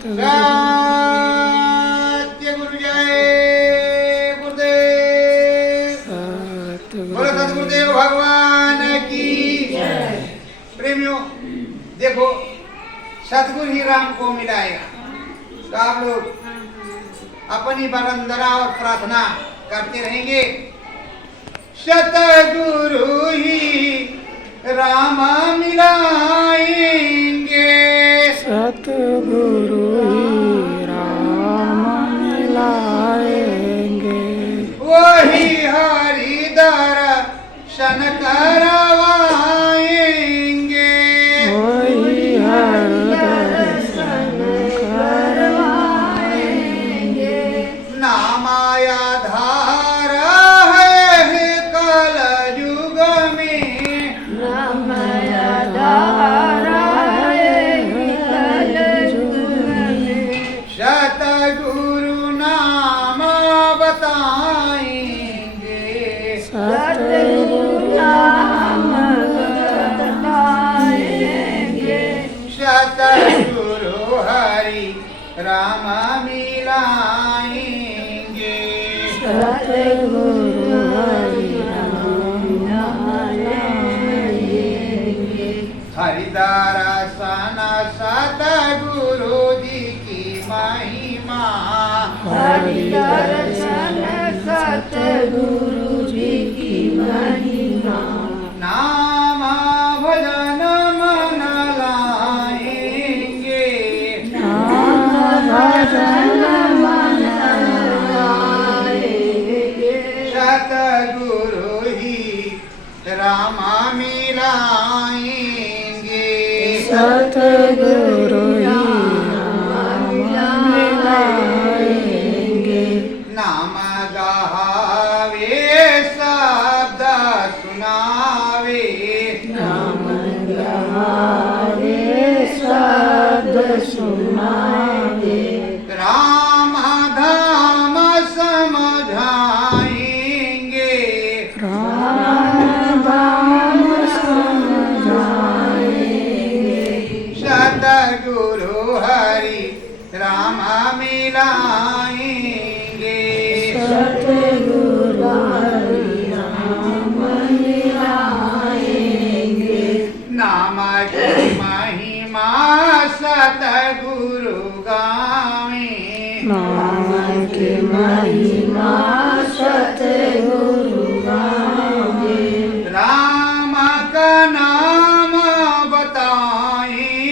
सत्य गुरु जय गुरुदेव। बोलो सतगुरुदेव भगवान की जय। प्रेमियों देखो, सतगुरु ही राम को मिलाएगा। तो आप लोग अपनी वंदना और प्रार्थना करते रहेंगे। सतगुरु ही राम मिलाएंगे, सतगुरु ही राम मिलाएंगे, वही हरि दर्शन करवाएंगे, वही हर दर्शन करवाएंगे। नाम आधार है कल युग में, नाम आधार है कल युग में, सतगुरु नाम बताएंगे, सतगुरु नाम बताएंगे, सतगुरु हरि राम मिलाएंगे, सतगुरु हरि राम मिलाएंगे। हरिदर्शन सतगुरु जी की महिमा, हरिदर्शन सतगुरु जी की महिमा, नाम भजन मन लाएंगे, नाम भजन मन लाएंगे, सतगुरु ही राम मिलाएंगे, सतगुरु ही राम मिलाएंगे। नाम गावे शब्द सुनावे, नाम गावे शब्द सुनावे, राम धाम समझाएंगे, राम धाम समझाएंगे, सतगुरु हरि राम मिलाएंगे, सतगुरु हरि राम मिलाएंगे। नाम की महिमा सतगुरु गावे, नाम की महिमा सतगुरु गावे, राम का नाम बताएंगे,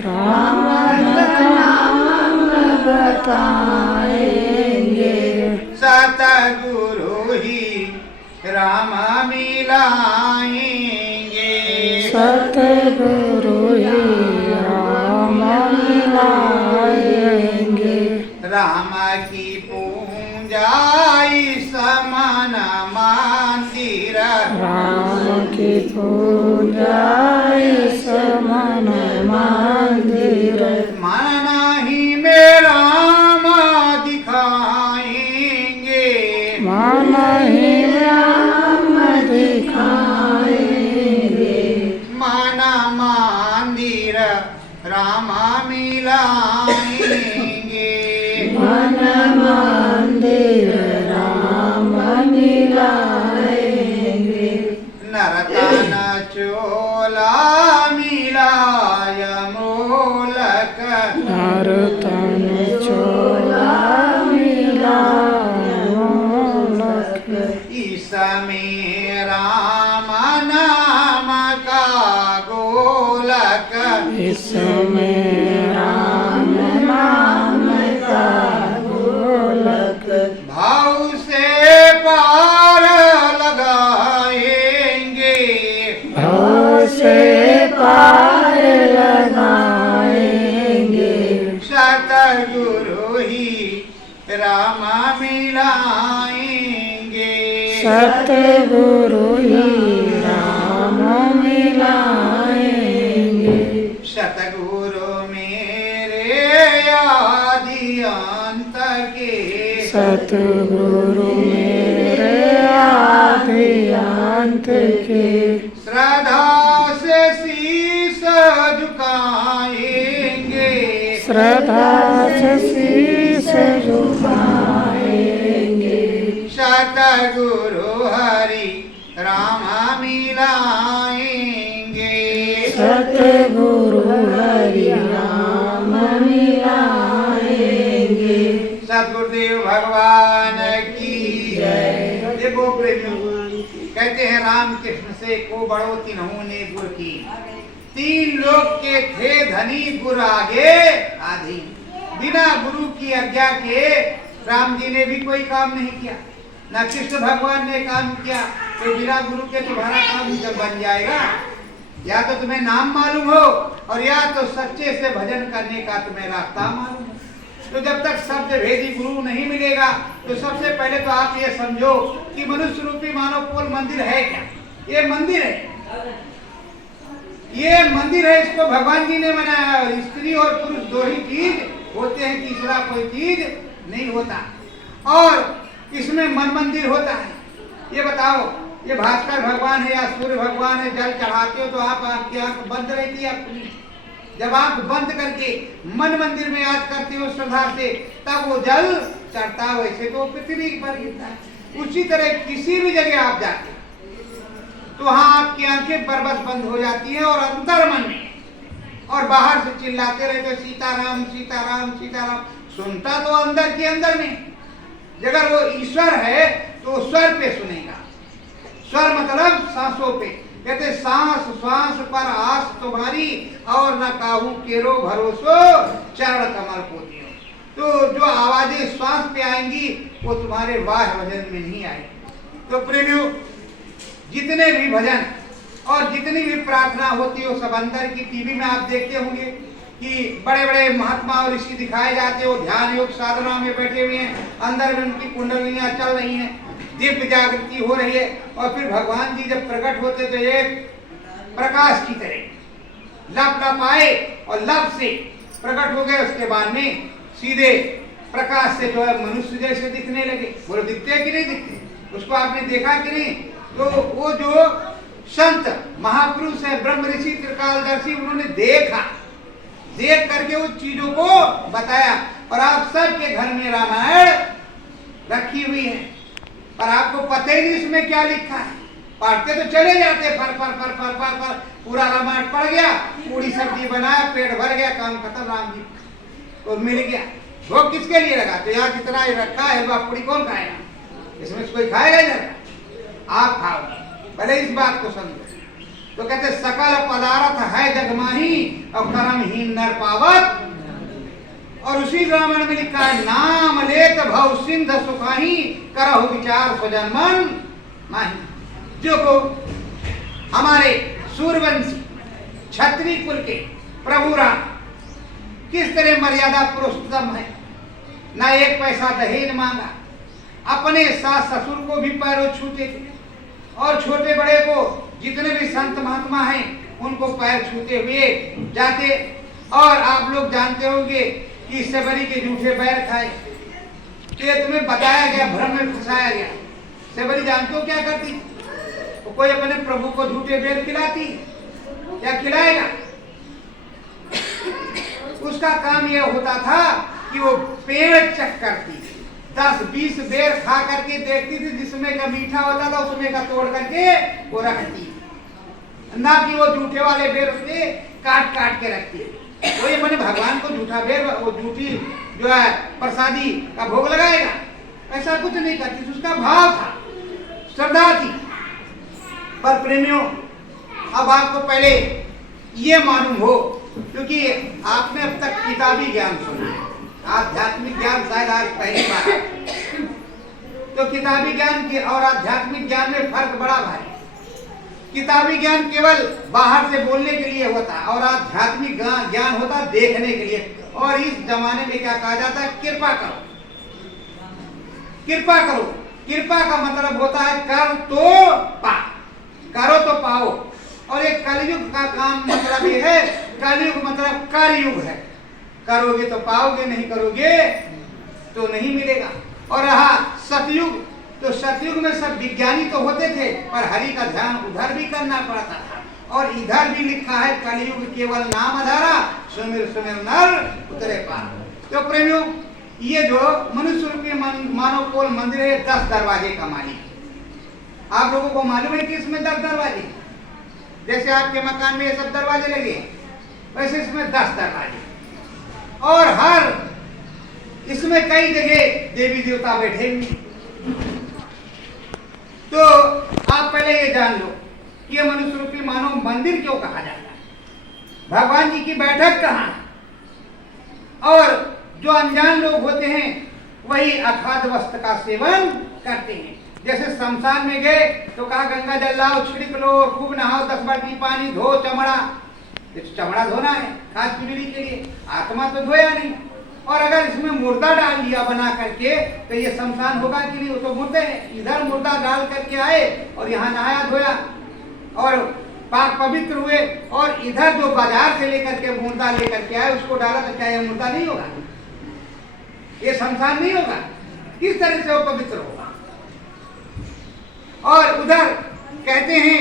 राम का नाम बताएंगे, सतगुरु ही राम मिलाएंगे, सतगुरु ही राम मिलाएंगे। राम की पूजाई समान मंदिर, राम की पूजा समान मंदिर, मन ही में राम दिखाएंगे, मन ही राम दिखाएंगे, मन मंदिर राम मिलाएंगे, मन मंदिर राम मिलाएंगे, नरतन चोला मिलाय मोलक, नरतन चोला मिलाय मोलक, इसमें राम नाम का गोलक, इसमें राम नाम का गोलक, भाव से पार लगाएंगे, भाव से पार लगाएंगे, सतगुरु ही राम मिलाएंगे, सतगुरु ही राम मिलाएंगे, सतगुरु मेरे आदि अंत के, सतगुरु मेरे आदि अंत के, श्रद्धा से शीश झुकाएंगे, श्रद्धा से शीश झुकाएंगे। सतगुरु हरि राम मिलाएंगे। सतगुरु हरि राम मिलाएंगे। सतगुरुदेव भगवान की जय। देखो प्रेमियों, कहते हैं राम कृष्ण से को बड़ो तिन्हों ने गुर की। 3 लोग के थे धनी गुर आगे आधीन। बिना गुरु की आज्ञा के राम जी ने भी कोई काम नहीं किया, न कृष्ण भगवान ने काम किया। तो बिना गुरु के तुम्हारा काम जब बन जाएगा, या तो तुम्हें नाम मालूम हो और या तो सच्चे से भजन करने का तुम्हें रास्ता मालूम हो। तो जब तक शब्द भेदी गुरु नहीं मिलेगा, तो सबसे पहले तो आप ये समझो कि मनुष्य रूपी मानव पोल मंदिर है क्या? ये मंदिर है, ये मंदिर है। इसको भगवान जी ने बनाया। और स्त्री और पुरुष 2 ही चीज होते हैं, तीसरा कोई चीज नहीं होता। और इसमें मन मंदिर होता है। ये बताओ, ये भास्कर भगवान है या सूर्य भगवान है, जल चढ़ाते हो तो आप आपकी आंख बंद रहती है अपनी। जब आंख बंद करके मन मंदिर में याद करते हो श्रद्धा से, तब वो जल चढ़ता। वैसे तो पृथ्वी पर गिरता है। उसी तरह किसी भी जगह आप जाते तो वहां आपकी आंखें बरबस बंद हो जाती हैं और अंतर मन में और बाहर से चिल्लाते रहते सीताराम सीताराम सीताराम। सुनता तो अंदर के अंदर में। अगर वो ईश्वर है तो स्वर पे सुनेगा। स्वर मतलब सांसों पे। कहते सांस श्वास पर आस तुम्हारी और न काहू केरो भरोसो चरण कमल पोतियो। तो जो आवाजें श्वास पे आएंगी वो तुम्हारे वाह भजन में नहीं आएगी। तो प्रेमियों, जितने भी भजन और जितनी भी प्रार्थना होती है वो सब अंदर की। टीवी में आप देखते होंगे कि बड़े बड़े महात्मा और ऋषि दिखाए जाते हो, ध्यान योग साधना में बैठे हुए हैं, अंदर में उनकी कुंडलियां चल रही हैं, दिव्य जागृति हो रही है। और फिर भगवान जी जब प्रकट होते तो एक प्रकाश की तरह लप लप आए और लप से प्रकट हो गए। उसके बाद में सीधे प्रकाश से जो है मनुष्य जैसे दिखने लगे। बोलो दिखते कि नहीं दिखते? उसको आपने देखा कि नहीं? तो वो जो संत महापुरुष है, ब्रह्म ऋषि त्रिकालदर्शी, उन्होंने देखा, देख करके उस चीजों को बताया। और आप सबके घर में रामायण रखी हुई है, पर आपको पता ही नहीं इसमें क्या लिखा है। पढ़ते तो चले जाते फर फर फर फर फर फर, पूरा रामायण पढ़ गया, पूरी सब्जी बनाया, पेट भर गया, काम खत्म, राम जी को मिल गया। भोग किसके लिए लगा? तो यहाँ जितना ही रखा है वह पूरी कौन खाएगा? इसमें से कोई खाएगा इधर? आप खाओगे। पहले इस बात को समझो। तो कहते सकल पदार्थ है जगमाही और कर्महीन नर पावत। और उसी रामायण में लिखा है नाम लेत भव सिंध सुखाही करहु विचार स्वजन मन माही। जो को हमारे सूर्यवंशी क्षत्रिय कुल के प्रभु राम किस तरह मर्यादा पुरुषोत्तम है, ना एक पैसा दहेज मांगा, अपने सास ससुर को भी पैरों छूते थे और छोटे बड़े को जितने भी संत महात्मा हैं उनको पैर छूते हुए जाते। और आप लोग जानते होंगे कि सबरी के झूठे बैर खाए। ये तुम्हें बताया गया, भ्रम में फंसाया गया। सबरी जानते हो क्या करती? वो कोई अपने प्रभु को झूठे बैर खिलाती, क्या खिलाएगा? उसका काम यह होता था कि वो पेड़ चक करती, 10-20 बेर खा करके देखती थी, जिसमें का मीठा होता था उसमें का तोड़ करके वो रखती, ना कि वो झूठे वाले बेर उसने काट काट के रखती। वो ये मैंने भगवान को झूठा बेर, वो झूठी जो है प्रसादी का भोग लगाएगा, ऐसा कुछ नहीं करती। उसका भाव था, श्रद्धा थी। पर प्रेमियों, अब आपको पहले ये मालूम हो, क्योंकि आपने अब तक किताबी ज्ञान सुना, आध्यात्मिक ज्ञान शायद आज पहली बार। तो किताबी ज्ञान के और आध्यात्मिक ज्ञान में फर्क बड़ा भारी। किताबी ज्ञान केवल बाहर से बोलने के लिए होता और आध्यात्मिक ज्ञान होता देखने के लिए। और इस जमाने में क्या कहा जाता है? कृपा करो, कृपा करो। कृपा का मतलब होता है कर तो पा, करो तो पाओ। और ये कलयुग का काम मतलब ये है, कलयुग मतलब करयुग है। करोगे तो पाओगे, नहीं करोगे तो नहीं मिलेगा। और रहा सतयुग, तो सतयुग में सब विज्ञानी तो होते थे, पर हरि का ध्यान उधर भी करना पड़ता था। और इधर भी लिखा है कलयुग केवल नाम धारा सुमिर सुमिर नर उतरे पार। तो प्रेमियों, ये जो मनुष्य रूपी मानव कोल मंदिर है 10 दरवाजे का मालिक। आप लोगों को मालूम है कि इसमें 10 दरवाजे, जैसे आपके मकान में ये सब दरवाजे लगे वैसे इसमें 10 दरवाजे, और हर इसमें कई जगह देवी देवता बैठे हुए। तो आप पहले ये जान लो कि ये मनुष्य रूपी मानव मंदिर क्यों कहा जाता है, भगवान जी की बैठक कहाँ है। और जो अनजान लोग होते हैं वही अखाद्य वस्त्र का सेवन करते हैं। जैसे शमशान में गए तो कहा गंगा जल लाओ, छिड़क लो, खूब नहाओ, 10 बाल्टी पानी धो चमड़ा। चमड़ा धोना है खाद पीने के लिए, आत्मा तो धोया नहीं। और अगर इसमें मुर्दा डाल दिया बना करके तो ये शमशान होगा कि नहीं, वो तो मुर्दे है। इधर मुर्दा डाल करके आए और यहाँ नहाया धोया और पाक पवित्र हुए, और इधर जो बाजार से लेकर के मुर्दा लेकर के आए उसको डाला, तो क्या यह मुर्दा नहीं होगा, ये शमशान नहीं होगा? किस तरह से वो पवित्र होगा। और उधर कहते हैं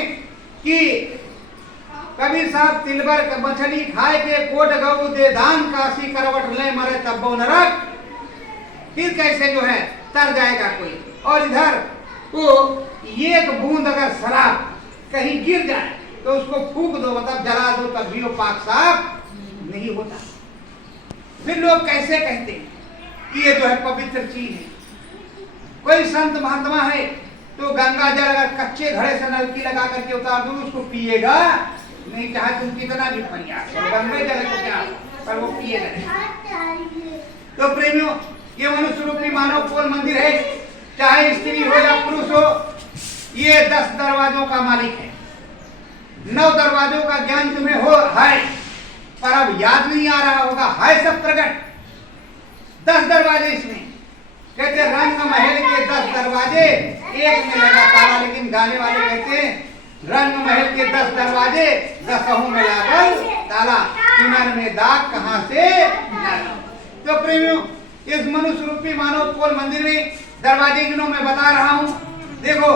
कि कबीर साहब तिलबर मछली खाए के कोट गऊ दे दान, काशी करवट ले मरे तब्बो नरक। फिर कैसे जो है तर जाएगा कोई। और इधर तो एक बूंद अगर शराब कहीं गिर जाए तो उसको फूक दो, मतलब जला दो, तब भी वो पाक साफ नहीं होता। फिर लोग कैसे कहते हैं कि ये जो है पवित्र चीज है। कोई संत महात्मा है तो गंगा जल अगर कच्चे घड़े से नलकी लगा करके उतार दो उसको पिएगा नहीं, चाहे तुम कितना भी प्रयास करो, गंगे जल को क्या, पर वो पिएगा नहीं। तो प्रेमियों, ये मनुष्य रूपी मानव कोल मंदिर है, चाहे स्त्री हो या पुरुष हो, ये 10 दरवाजों का मालिक है। 9 दरवाजों का ज्ञान तुम्हें हो है, पर अब याद नहीं आ रहा होगा, है सब प्रकट। 10 दरवाजे इसमें कहते रंग महल के 10 दरवाजे, एक में लगा ताला। लेकिन गाने वाले कहते हैं रंग महल के 10 दरवाजे, 10 में लागल ताला, चुनर में दाग कहां से लगा। तो प्रेमियों, इस मनुष्य रूपी मानव कोल मंदिर में दरवाजे जिन्हों मैं बता रहा हूं, देखो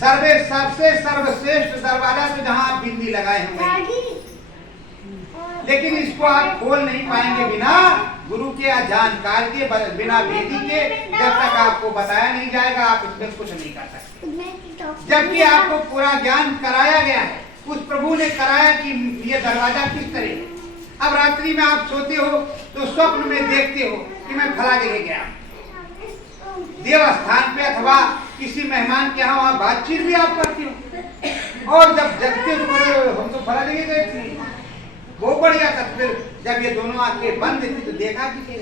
सबसे सर्वश्रेष्ठ दरवाजा तो जहां आप बिंदी लगाए होंगे, लेकिन इसको आप खोल नहीं पाएंगे बिना गुरु के या जानकार के, बिना वेदी के। जब तक आपको बताया नहीं जाएगा आप इसमें कुछ नहीं कर सकते। जबकि आपको पूरा ज्ञान कराया गया है, उस प्रभु ने कराया कि ये दरवाजा किस तरह है। अब रात्रि में आप सोते हो तो स्वप्न में देखते हो कि मैं फला जगह गया, देव स्थान पे अथवा किसी मेहमान के यहाँ, वहाँ बातचीत भी आप करती हो। और जब जगते हो हम तो फला जगह गए थे, वो बढ़िया तस्वीर। जब ये दोनों आंखें बंद थी तो देखा कि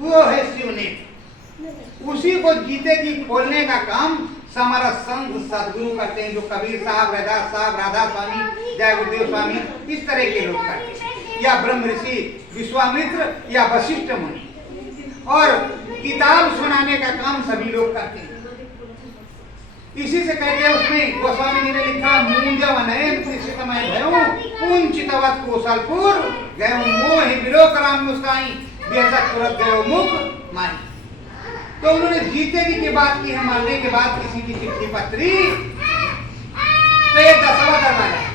वो है शिवनेत्र। उसी को जीते जी खोलने का काम हमारा संत सदगुरु करते हैं, जो कबीर साहब, रैदास साहब, राधा स्वामी, जय गुरुदेव स्वामी, इस तरह के लोग करते हैं, या ब्रह्म ऋषि विश्वामित्र या वशिष्ठ मुनि। और किताब सुनाने का काम सभी लोग करते हैं। इसी से कहते हैं, उसमें गोस्वामी जी ने लिखा मूंजव नयन कृष्णमय भयऊ कुंचितवत कोसलपुर गयो मोहि विलोक राम मुस्काई बेशक तुरंत गयो मुख माही। तो उन्होंने जीते जी की बात की है, मरने के बाद किसी की चिट्ठी पत्री। तो ये 10वां दरवाजा है,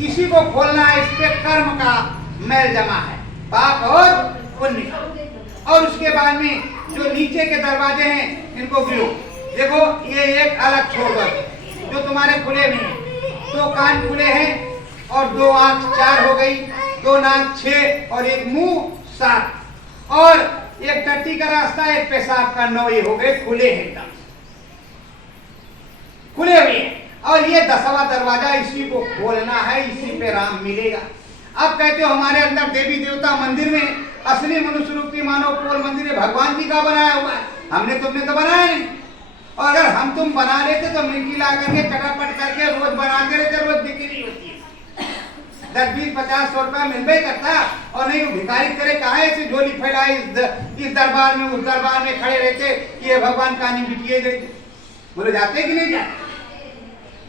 इसी को खोलना है। इस पे कर्म का मैल जमा है, पाप और पुण्य का। और उसके बाद में जो नीचे के दरवाजे हैं इनको गिरो। देखो ये एक अलग छोड़ दो, जो तुम्हारे खुले में है, 2 कान खुले हैं और 2 आंख 4 हो गई, 2 नाक 6 और 1 मुंह 7, और एक टट्टी का रास्ता, एक पेशाब का 9, ये हो गए खुले हैं, एकदम खुले हुए हैं। और ये 10वां दरवाजा, इसी को खोलना है, इसी पे राम मिलेगा। अब कहते हो हमारे अंदर देवी देवता मंदिर में, असली मनुष्य रूपी मानव कोल मंदिर है, भगवान जी का बनाया हुआ है, हमने तुमने तो बनाया नहीं। और अगर हम तुम बना लेते तो मिट्टी ला करके चटापट करके रोज बनाते रहते, रोज बिक्री होती है, 10, 20, 50, 100 रुपया मिलबे करता। और नहीं वो भिखारी करे कहा ऐसी झोली फैलाई, इस दरबार में उस दरबार में खड़े रहते कि ये भगवान कहानी बिटिए देते, बोले जाते कि नहीं जाते।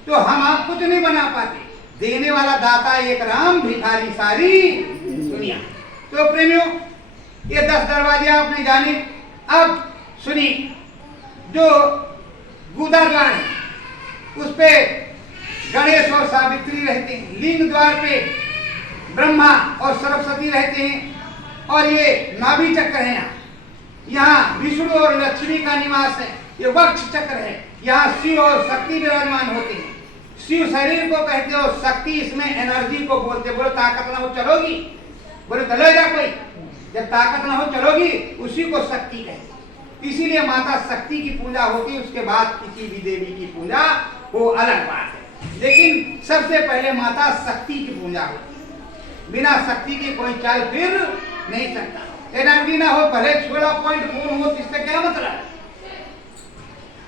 तो हम आप कुछ नहीं बना पाते, देने वाला दाता एक राम, भिखारी सारी दुनिया। तो प्रेमियों, ये 10 दरवाजे आपने जाने। अब सुनिए, जो गुदा द्वार है उस पे गणेश और सावित्री रहते हैं। लिंग द्वार पे ब्रह्मा और सरस्वती रहते हैं। और ये नाभि चक्र है, यहाँ विष्णु और लक्ष्मी का निवास है। ये वक्ष चक्र है, यहाँ शिव और शक्ति विराजमान होते हैं। शिव शरीर को कहते हो, शक्ति इसमें एनर्जी को बोलते। बोलो ताकत ना हो चलोगी, बोलो चलेगा कोई? जब ताकत ना हो चलोगी, उसी को शक्ति कहते। इसीलिए माता शक्ति की पूजा होती, उसके बाद किसी भी देवी की पूजा वो अलग बात है, लेकिन सबसे पहले माता शक्ति की पूजा होती। बिना शक्ति के कोई चल फिर नहीं सकता। एनर्जी ना हो, भले 16 पॉइंट खून हो, तो इससे क्या मतलब?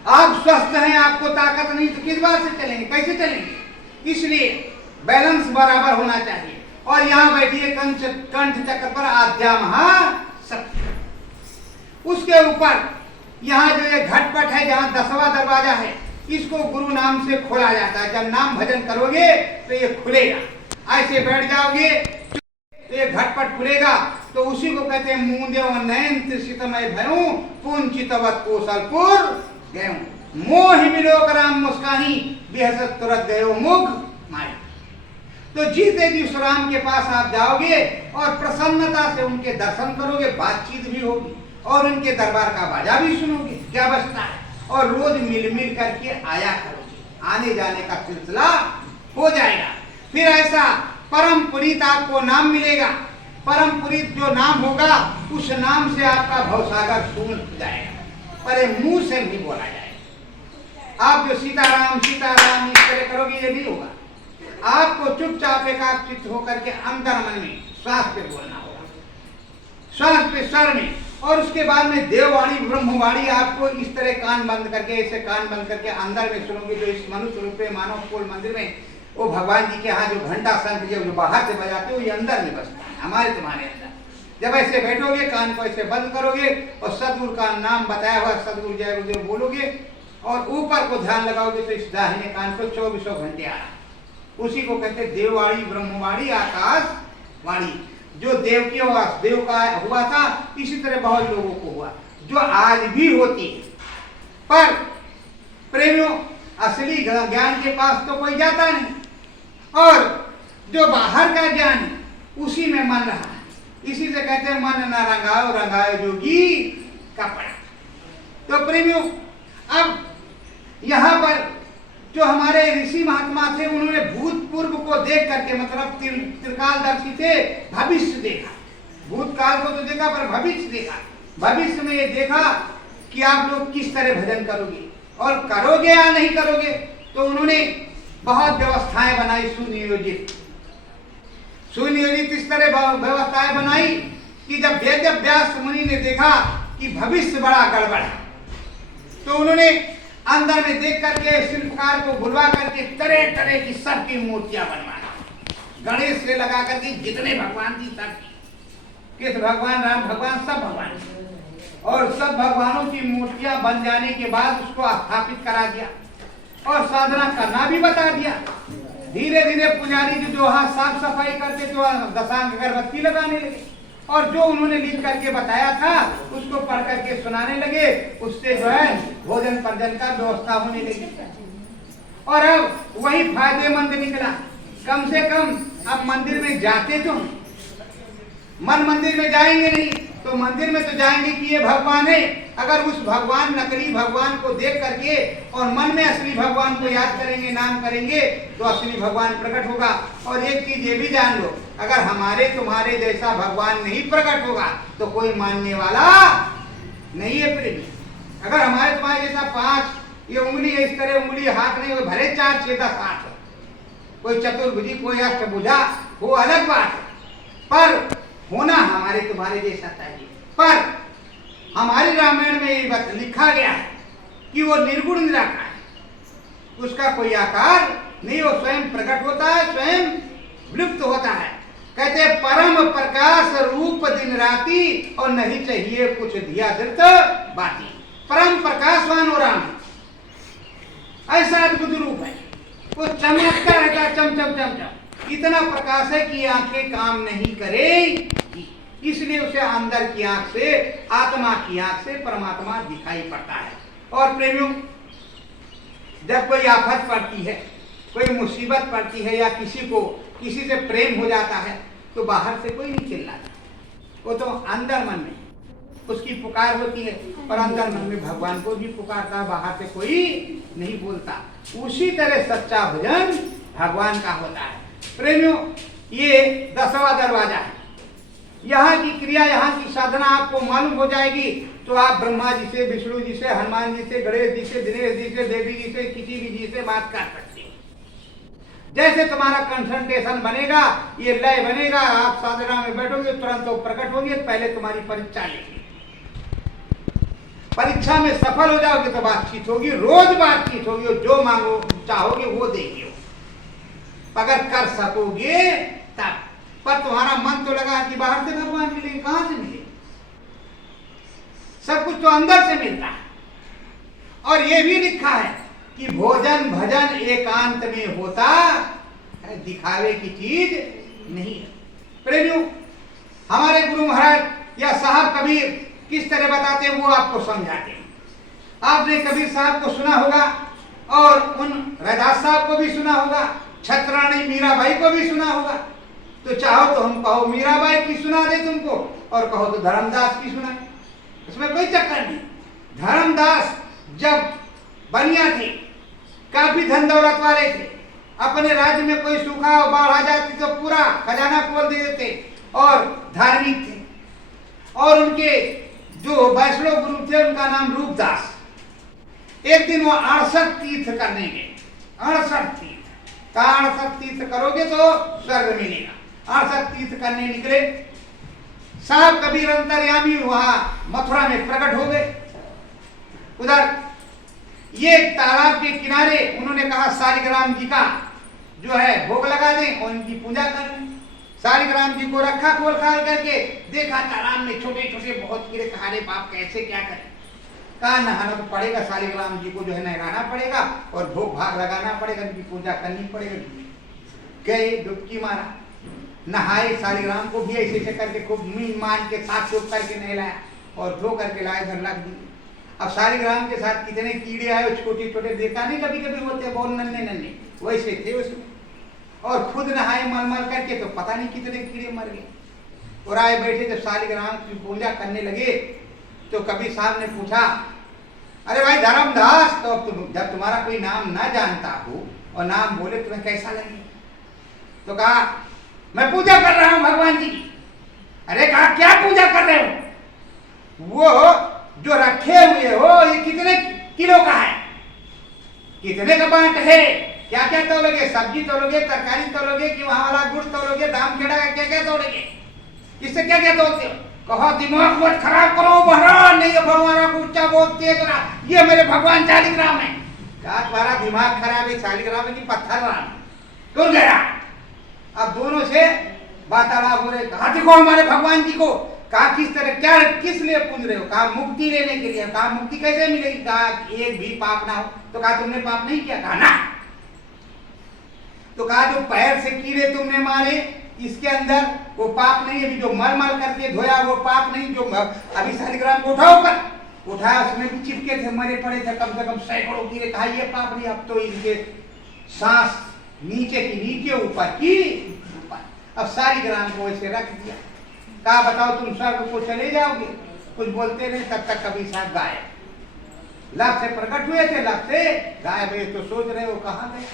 आप स्वस्थ हैं, आपको ताकत नहीं, तो किस बात से चलेंगे, कैसे चलेंगे? इसलिए बैलेंस बराबर होना चाहिए। और यहाँ बैठिए कंठ चक्र पर आद्या महाशक्ति। उसके ऊपर यहाँ जो ये घटपट है, जहाँ 10वां दरवाजा है, इसको गुरु नाम से खोला जाता है। जब नाम भजन करोगे तो ये खुलेगा। ऐसे बैठ जाओगे तो ये घटपट खुलेगा, तो उसी को कहते हैं मुंदेव नयन त्रिशितमय भयऊ पुंचितवत कौशलपुर गयो मोह मिलो राम मुस्काही बेहसत तुरंत गयो मुख मारे। तो जीते जी उस राम के पास आप जाओगे और प्रसन्नता से उनके दर्शन करोगे, बातचीत भी होगी और उनके दरबार का बाजा भी सुनोगे क्या बजता है, और रोज मिल मिल करके आया करोगे। आने जाने का सिलसिला हो जाएगा। फिर ऐसा परम पुनीत आपको नाम मिलेगा। परम पुनीत जो नाम होगा, उस नाम से आपका भवसागर सूख जाएगा, पर मुंह से नहीं बोला जाएगा। आप जो सीताराम सीताराम इस तरह करोगे, ये नहीं होगा। आपको चुपचाप एकाग्रचित्त होकर के अंदर मन में श्वास पे बोलना होगा, श्वास पे स्वर में। और उसके बाद में देववाणी ब्रह्मवाणी आपको इस तरह कान बंद करके, ऐसे कान बंद करके अंदर में सुनोगे। जो इस मनुष्य रूप में मानव कुल मंदिर में वो भगवान जी के यहाँ जो घंटा शंख जो बाहर से बजाते हो, ये अंदर में बजता है, हमारे तुम्हारे अंदर। जब ऐसे बैठोगे, कान को ऐसे बंद करोगे और सदगुरु का नाम बताया हुआ सदगुरु जय गुरुदेव बोलोगे और ऊपर को ध्यान लगाओगे, तो इस दाहिने कान को 24 घंटे आ रहा है। उसी को कहते देववाणी ब्रह्मवाणी आकाश वाणी। जो देव की देव का हुआ था, इसी तरह बहुत लोगों को हुआ, जो आज भी होती है। पर प्रेमियों, असली ज्ञान के पास तो कोई जाता नहीं, और जो बाहर का ज्ञान है उसी में मन रहा है। इसी से कहते हैं मन न रंगाओ रंगाओ जोगी कपड़ा। तो प्रेमियों, अब यहाँ पर जो हमारे ऋषि महात्मा थे, उन्होंने भूतपूर्व को देख करके, मतलब त्रिकालदर्शी थे, भविष्य देखा। भूतकाल को तो देखा, पर भविष्य देखा। भविष्य में ये देखा कि आप लोग किस तरह भजन करोगे और करोगे या नहीं करोगे। तो उन्होंने बहुत व्यवस्थाएं बनाई, सुनियोजित इस तरह व्यवस्थाएं बनाई कि जब वेद व्यास मुनि ने देखा कि भविष्य बड़ा गड़बड़ है, तो उन्होंने अंदर में देख करके शिल्पकार को बुलवा करके तरह तरह की सबकी मूर्तियां बनवाई। गणेश से लगा करके जितने भगवान थी सब, कृष्ण भगवान, राम भगवान, सब भगवान, और सब भगवानों की मूर्तियां बन जाने के बाद उसको स्थापित करा दिया और साधना करना भी बता दिया। धीरे धीरे पुजारी जी जो वहां साफ सफाई करते थे, दशांग अगरबत्ती लगाने लगे, और जो उन्होंने लिख करके बताया था उसको पढ़ करके सुनाने लगे। उससे जो है भोजन पर्जन का व्यवस्था होने लगी, और अब वही फायदेमंद निकला। कम से कम अब मंदिर में जाते तो मन मंदिर में जाएंगे नहीं, तो मंदिर में तो जाएंगे कि ये भगवान है। अगर उस भगवान, नकली भगवान को देख करके और मन में असली भगवान को याद करेंगे, नाम करेंगे, तो असली भगवान प्रकट होगा। और एक चीज ये भी जान लो, अगर हमारे तुम्हारे जैसा भगवान नहीं प्रकट होगा तो कोई मानने वाला नहीं है प्रेमी। अगर हमारे तुम्हारे जैसा 5 ये उंगली है, इस तरह उंगली हाथ नहीं हो, भले 4, 6, 10 हाथ हो, कोई चतुर्भुजी, कोई अष्टभुजा, वो अलग बात है, पर होना हमारे तुम्हारे जैसा चाहिए। पर हमारे रामायण में ये लिखा गया है कि वो निर्गुण निराकार है, उसका कोई आकार नहीं, वो स्वयं प्रकट होता है, स्वयं विलुप्त होता है। कहते परम प्रकाश रूप दिन राती, और नहीं चाहिए कुछ दिया धृत बाती। परम प्रकाशवान हो राम, ऐसा अद्भुत रूप है, वो चमकता रहता है, चम चम चम चम, इतना प्रकाश है कि आंखें काम नहीं करेगी। इसलिए उसे अंदर की आंख से, आत्मा की आंख से परमात्मा दिखाई पड़ता है। और प्रेमियों, जब कोई आफत पड़ती है, कोई मुसीबत पड़ती है, या किसी को किसी से प्रेम हो जाता है, तो बाहर से कोई नहीं चिल्लाता, वो तो अंदर मन में उसकी पुकार होती है, पर अंदर मन में भगवान को भी पुकारता है, बाहर से कोई नहीं बोलता। उसी तरह सच्चा भजन भगवान का होता है। प्रेमियों, ये 10वां दरवाजा है। यहाँ की क्रिया, यहाँ की साधना आपको मालूम हो जाएगी तो आप ब्रह्मा जी से, विष्णु जी से, हनुमान जी से, गणेश जी से, दिनेश जी से, देवी जी से, किसी भी जी से बात कर सकते हो। जैसे तुम्हारा कंसंट्रेशन बनेगा, ये लय बनेगा, आप साधना में बैठोगे तुरंत वो प्रकट होंगे। पहले तुम्हारी परीक्षा लेंगे, परीक्षा में सफल हो जाओगे तो बातचीत होगी, रोज बातचीत होगी, जो मांगो चाहोगे वो देंगे। अगर कर सकोगे तब। पर तुम्हारा मन तो लगा कि बाहर से भगवान मिलेंगे, कहां से मिले? सब कुछ तो अंदर से मिलता है। और ये भी लिखा है कि भोजन भजन एकांत में होता है, दिखावे की चीज नहीं है। प्रेमियों, हमारे गुरु महाराज या साहब कबीर किस तरह बताते हैं वो आपको समझाते हैं। आपने कबीर साहब को सुना होगा और उन रैदास साहब को भी सुना होगा, छत्राणी मीराबाई को भी सुना होगा। तो चाहो तो हम कहो मीराबाई की सुना दे तुमको, और कहो तो धर्मदास की सुना, इसमें कोई चक्कर नहीं। धर्मदास जब बनिया थे, काफी धन दौलत वाले थे, अपने राज्य में कोई सूखा बाढ़ आ जाती तो पूरा खजाना खोल दे देते, और धार्मिक थे। और उनके जो वैष्णव गुरु थे उनका नाम रूपदास। एक दिन वो 68 तीर्थ करने गए। 68 तीर्थ, 68 तीर्थ करोगे तो स्वर्ग मिलेगा। 68 तीर्थ करने निकले। साहब कबीर अंतर्यामी वहां मथुरा में प्रकट हो गए। उधर ये तालाब के किनारे उन्होंने कहा शालिग्राम जी का जो है भोग लगा दें और इनकी पूजा कर लें। शालिग्राम जी को रखा खोल खाल करके, देखा तालाब में छोटे छोटे बहुत कीड़े, कहा बाप कैसे क्या करें। कहा नहाना तो पड़ेगा, शालिग्राम जी को जो है नहलाना पड़ेगा और भोग भाग लगाना पड़ेगा, इनकी पूजा करनी पड़ेगी। गए, डुबकी मारा, नहाए, शालिग्राम को भी ऐसे ऐसे करके खूब मीन मान के साफ सुफ करके नहलाया और धो करके लाए, घर लग दिए। अब शालिग्राम के साथ कितने कीड़े आए, छोटे छोटे, देखा नहीं कभी कभी होते बहुत नन्हे नन्हे, वैसे थे उसमें। और खुद नहाए मल मल करके तो पता नहीं कितने कीड़े मर गए। और आए बैठे जब शालिग्राम की पूजा करने लगे तो कबीर साहब ने पूछा, अरे भाई धर्मदास, तो अब तुम जब तुम्हारा कोई नाम ना जानता हो और नाम बोले तुम्हें कैसा लगे? तो कहा मैं पूजा कर रहा हूं भगवान जी की। अरे कहा क्या पूजा कर रहे हो? वो जो रखे हुए हो ये कितने किलो का है, कितने का बांट है, क्या क्या तोलोगे? सब्जी तोलोगे, तरकारी तोलोगे कि वहां वाला गुड़ तोलोगे, दाम केड़ा का क्या क्या तोलोगे? इससे क्या क्या तोलते हो? कहो दिमाग मत खराब करो महाराज, नहीं भगवान को ऊंचा बोलते है, ये मेरे भगवान शालिग्राम है। कहा तुम्हारा दिमाग खराब है, शालिग्राम है कि पत्थर राम? क्यों गया? अब दोनों से वार्तालाप हो रहे। कहा देखो हमारे भगवान जी को, कहा किस तरह, क्या किस लिए पूज रहे हो? कहा मुक्ति लेने के लिए। कहा मुक्ति कैसे मिलेगी? कहा एक भी पाप ना हो। तो कहा तुमने पाप नहीं किया? कहा ना। तो कहा जो पैर से कीड़े तुमने मारे इसके अंदर वो पाप नहीं है, जो मर मर करके धोया वो पाप नहीं, जो अभी शालिग्राम को उठाओ कर उठाया उसमें भी चिपके थे, मरे पड़े थे कम से कम सैकड़ों कीड़े। कहा ये पाप नहीं, अब तो इनके सांस नीचे की नीचे, ऊपर की ऊपर। अब शालिग्राम को ऐसे रख दिया। कहा बताओ तुम स्वर्ग को चले जाओगे? कुछ बोलते नहीं। तब तक कबीर साहब गायब। लब से प्रकट हुए थे, लब से गायब हुए। तो सोच रहे हो कहाँ गए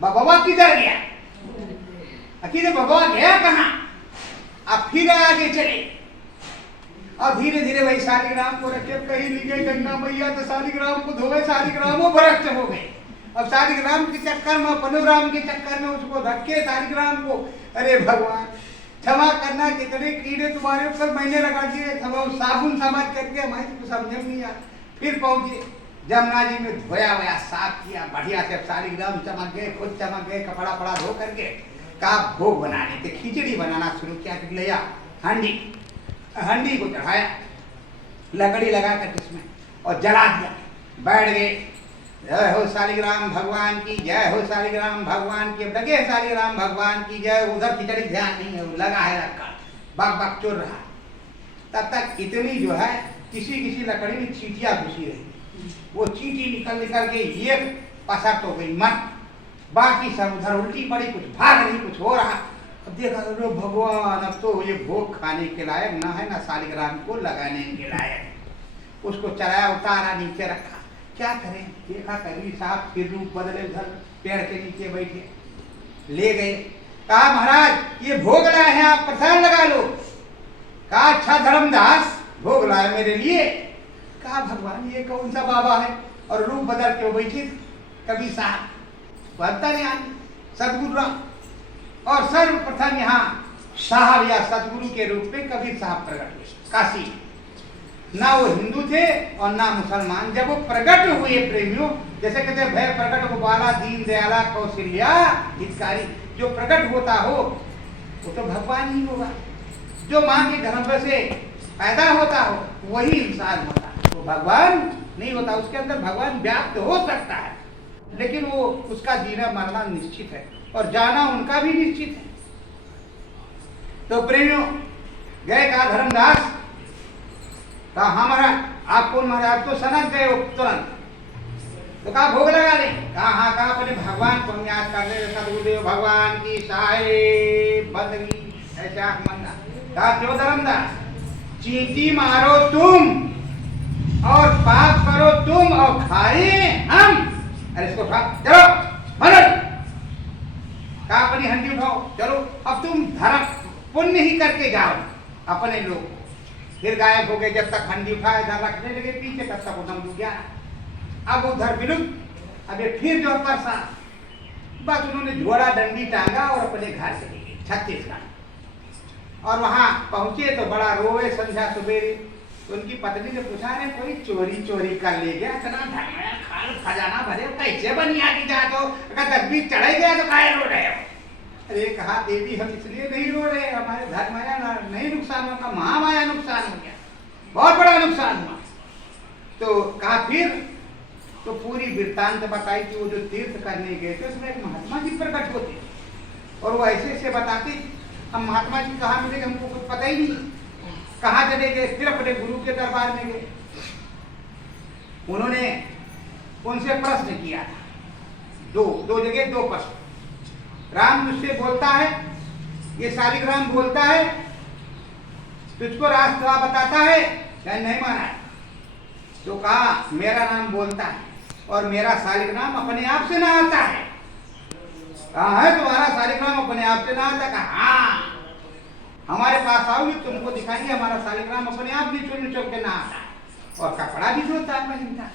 बाबा, किधर गया? अकेले बाबा गया कहाँ? अब फिर आगे चले और धीरे धीरे वही शालिग्राम को रखे, कहीं नहीं गए गंगा मैया तो शालिग्राम को धोए, शालिग्राम भ्रष्ट हो गए। अब शालिग्राम के चक्कर में, पनुराम के चक्कर में उसको रखे शालिग्राम को। अरे भगवान क्षमा करना, कितने कीड़े तुम्हारे ऊपर मैंने लगा दिए, साबुन समझ करके हमारे को समझ नहीं आया। फिर पहुंचे जमुना जी में, धोया वया साफ किया बढ़िया से, शालिग्राम चमक गए, खुद चमक गए, कपड़ा पड़ा धो करके का भोग बनाने थे। खिचड़ी बनाना शुरू किया, लिया हंडी, हंडी को चढ़ाया, लकड़ी लगा कर इसमें और जला दिया। बैठ गए, जय हो शालिग्राम भगवान की जय, हो शालिग्राम भगवान की। लगे शालिग्राम भगवान की जय, उधर खिचड़ी ध्यान नहीं है, लगा है रखा, बक बक चुर रहा। तब तक इतनी जो है किसी किसी लकड़ी में चीटियां घुसी रही, वो चीटी निकल निकल के एक पसट हो गई मन, बाकी सब उधर उल्टी पड़ी, कुछ भाग रही, कुछ हो रहा। अब देखा तो भगवान अब तो ये भोग खाने के लायक ना है, ना शालिग्राम को लगाने के लायक। उसको चलाया, उतारा, नीचे रखा। क्या करें? देखा कबीर साहब फिर रूप बदले, उधर पेड़ के नीचे बैठे, ले गए। कहा महाराज ये भोग लाए हैं, आप प्रसाद लगा लो। कहा अच्छा धर्मदास भोग लाए मेरे लिए। कहा भगवान ये कौन सा बाबा है? और रूप बदल के बैठे कबीर साहब, अंतर्यामी सदगुरु राम। और सर्वप्रथम यहाँ साहब या सदगुरु के रूप में कबीर साहब प्रकट हुए काशी। ना वो हिंदू थे और ना मुसलमान। जब वो प्रकट हुए प्रेमियों, जैसे कहते हैं भय प्रकट गोपाला दीन दयाला कौशल्या हितकारी, जो प्रकट होता हो वो तो भगवान ही होगा। जो माँ के गर्भ से पैदा होता हो वही इंसान होता है, वो भगवान नहीं होता। उसके अंदर भगवान व्याप्त हो सकता है, लेकिन वो उसका जीना मरना निश्चित है और जाना उनका भी निश्चित है। तो प्रेमियों गए, कहा धर्मदास। कहा हाँ महाराज। आप कौन महाराज? आप तो सनक गए हो तुरंत। तो कहा भोग लगा ले। कहा हाँ। कहा अपने भगवान को हम याद कर ले, सदगुरुदेव भगवान की साहेब बंदगी ऐसे आंख मंदा। कहा क्यों धर्मदास? चींटी मारो तुम और पाप करो तुम और खाए हम। अरे इसको उठा, चलो मदद। कहा अपनी हंडी उठाओ, चलो अब तुम धर्म पुण्य ही करके जाओ अपने लोग। फिर गायब हो गए। जब तक हंडी उठाए इधर रखने लगे पीछे, तब तक उधर डूब गया। अब उधर विलुप्त। अबे फिर जो परसा बस उन्होंने झोड़ा डंडी टांगा और अपने घर चले गए छत्तीसगढ़। और वहां पहुंचे तो बड़ा रोए संध्या सवेरे। तो उनकी पत्नी ने पूछा, अरे कोई चोरी चोरी कर ले गया, इतना धन खजाना भरे कैसे बनिया की जा? तो दबी चढ़े गया तो काहे रो रहे हो? अरे कहा देवी हम इसलिए नहीं रो रहे, हमारे धन माया नहीं नुकसान होगा, महामाया नुकसान हो गया, बहुत बड़ा नुकसान हुआ। तो कहा फिर? तो पूरी वृत्तांत बताई कि वो जो तीर्थ करने गए थे उसमें एक महात्मा जी प्रकट होते और वो ऐसे ऐसे बताते। हम महात्मा जी कहाँ मिले हमको कुछ पता ही नहीं। कहाँ चले गए? फिर अपने गुरु के दरबार में गए। उन्होंने उनसे प्रश्न किया था, दो जगह दो प्रश्न। राम तुझसे बोलता है, ये शालिग्राम बोलता है, तुझको रास्ता बताता है? नहीं महाराज। तो कहा मेरा नाम बोलता है और मेरा शालिग्राम अपने आप से ना आता है। कहा है तुम्हारा शालिग्राम अपने आप से ना आता? कहा हाँ, हमारे पास आओगे तुमको दिखाएंगे हमारा शालिग्राम अपने आप भी निचोड़ के ना आता है और कपड़ा भी धोता है पहनता।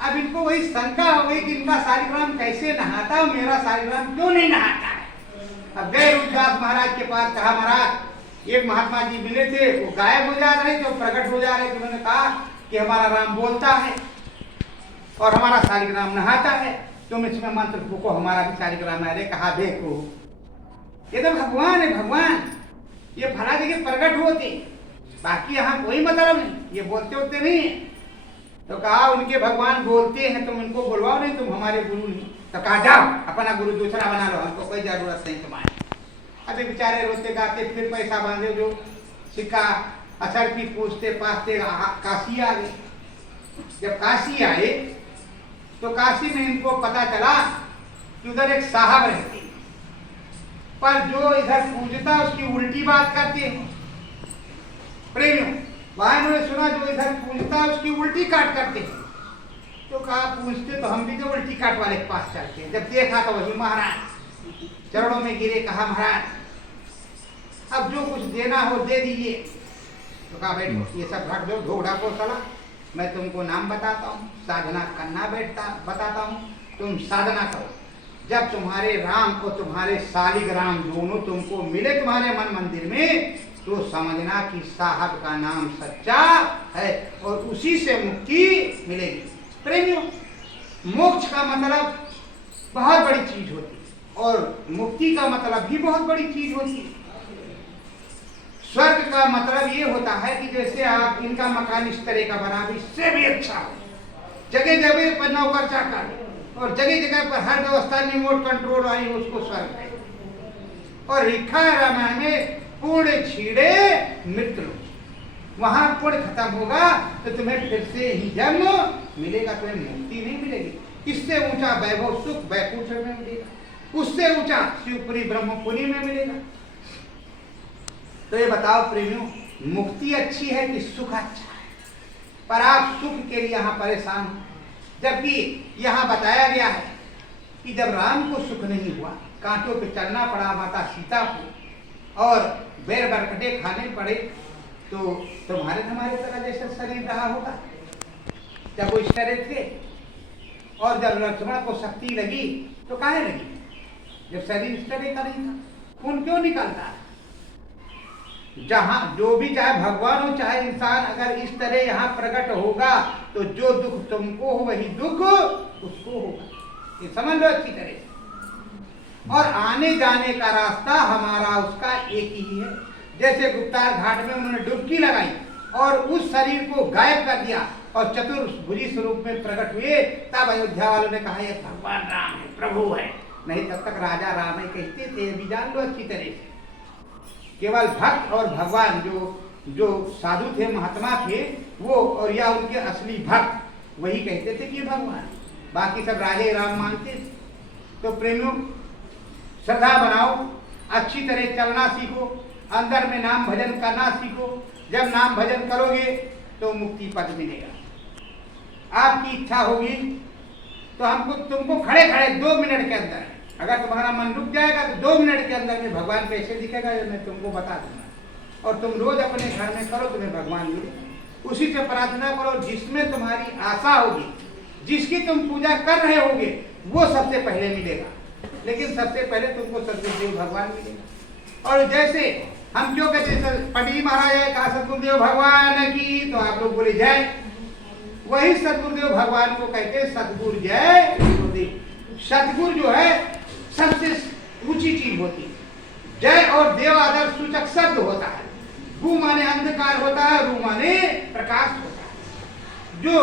अब इनको वही शंका हो गई कि इनका शालिग्राम कैसे नहाता और मेरा शालिग्राम क्यों नहीं नहाता है। अब गए रुद्रदास महाराज के पास। कहा महाराज एक महात्मा जी मिले थे, वो गायब हो जा रहे थे, प्रकट हो जा रहे थे। उन्होंने कहा कि हमारा राम बोलता है और हमारा शालिग्राम नहाता है, तुम इसमें मंत्र फूको हमारा भी शालिग्राम है। कहा देखो ये तो भगवान है, भगवान ये फला जगह प्रकट होते, बाकी यहाँ कोई मतलब नहीं, ये बोलते होते नहीं है। तो कहा उनके भगवान बोलते हैं, तुम इनको बुलवाओ, नहीं तुम हमारे गुरु नहीं। तो कहा जाओ अपना गुरु दूसरा बना लो, हमको कोई जरूरत नहीं तुम्हारी। अभी बेचारे रोते गाते फिर पैसा बांधे, जो सिक्का असर की पूछते पाछते काशी आ गए। जब काशी आए तो काशी में इनको पता चला कि उधर एक साहब रहते, पर जो इधर पूजता उसकी उल्टी बात करते हैं। प्रेमियों वहां इन्होंने सुना जो इधर पूजता उसकी उल्टी काट करते हैं। तो कहा पूछते तो हम भी तो उल्टी काट वाले के पास चलते हैं। जब देखा तो वही महाराज चरणों में गिरे। कहा महाराज अब जो कुछ देना हो दे दीजिए। तो कहा बैठो ये सब रख दो, ढोड़ा को चला, मैं तुमको नाम बताता हूँ, साधना करना बताता हूँ, तुम साधना करो। जब तुम्हारे राम और तुम्हारे शालिग्राम दोनों तुमको मिले तुम्हारे मन मंदिर में, तो समझना कि साहब का नाम सच्चा है और उसी से मुक्ति मिलेगी। प्रेमियों मोक्ष का मतलब बहुत बड़ी चीज होती है और मुक्ति का मतलब भी बहुत बड़ी चीज होती है। स्वर्ग का मतलब ये होता है कि जैसे आप इनका मकान इस तरह का बना, इससे भी अच्छा हो, जगह जगह पर नौकर चाकर और जगह जगह पर हर व्यवस्था रिमोट कंट्रोल आई, उसको स्वर्ग है। और लिखा है रामायण में पुण्य छीड़े मृत्यु, वहां पुण्य खत्म होगा तो तुम्हें फिर से ही जन्म मिलेगा, तुम्हें मुक्ति नहीं मिलेगी। इससे ऊंचा वैभव सुख वैकुंठ में मिलेगा। उससे ऊंचा शिवपुरी ब्रह्मपुरी में मिलेगा। तो ये बताओ प्रेमियों, मुक्ति अच्छी है कि सुख अच्छा है? पर आप सुख के लिए यहाँ परेशान हो, जबकि यहाँ बताया गया है कि जब राम को सुख नहीं हुआ, कांटों पे चलना पड़ा माता सीता को और बैर बरकटे खाने पड़े, तो तुम्हारे हमारे तरह जैसा शरीर रहा होगा जब वो इस तरह थे। और जब लक्ष्मण को शक्ति लगी तो काहे लगी? जब शरीर इस तरह का नहीं था, खून क्यों निकलता है? जहां जो भी, चाहे भगवान हो चाहे इंसान, अगर इस तरह यहाँ प्रकट होगा तो जो दुख तुमको हो वही दुख उसको होगा। ये समझ लो अच्छी तरह से। और आने जाने का रास्ता हमारा उसका एक ही है। जैसे गुप्तार घाट में उन्होंने डुबकी लगाई और उस शरीर को गायब कर दिया और चतुर्भुजी स्वरूप में प्रकट हुए, तब अयोध्या वालों ने कहा ये भगवान राम है, प्रभु है। नहीं तब तक राजा राम ही कहते थे। अभी जान लो अच्छी तरह से, केवल भक्त और भगवान जो साधु थे, महात्मा थे, वो और या उनके असली भक्त वही कहते थे कि भगवान, बाकी सब राजे राम मानते थे। तो प्रेमियों, श्रद्धा बनाओ, अच्छी तरह चलना सीखो, अंदर में नाम भजन करना सीखो। जब नाम भजन करोगे तो मुक्ति पद मिलेगा। आपकी इच्छा होगी तो हमको तुमको खड़े खड़े 2 मिनट के अंदर, अगर तुम्हारा मन रुक जाएगा तो 2 मिनट के अंदर में भगवान कैसे दिखेगा ये मैं तुमको बता दूंगा। और तुम रोज अपने घर में करो, तुम्हें भगवान मिलेगा। उसी से प्रार्थना करो जिसमें तुम्हारी आशा होगी, जिसकी तुम पूजा कर रहे होगे, वो सबसे पहले मिलेगा। लेकिन सबसे पहले तुमको सदगुरुदेव भगवान मिलेगा। और जैसे हम क्यों कहते हैं पंडित महाराज है कहा सदगुरुदेव भगवान की, तो आप लोग बोले जय। वही सदगुरुदेव भगवान को कहते हैं सदगुरु जय गुरुदेव। सदगुरु जो है सबसे ऊंची चीज होती है। जय और देव आदर सूचक शब्द होता है। गु माने अंधकार होता है, रू माने प्रकाश होता है। जो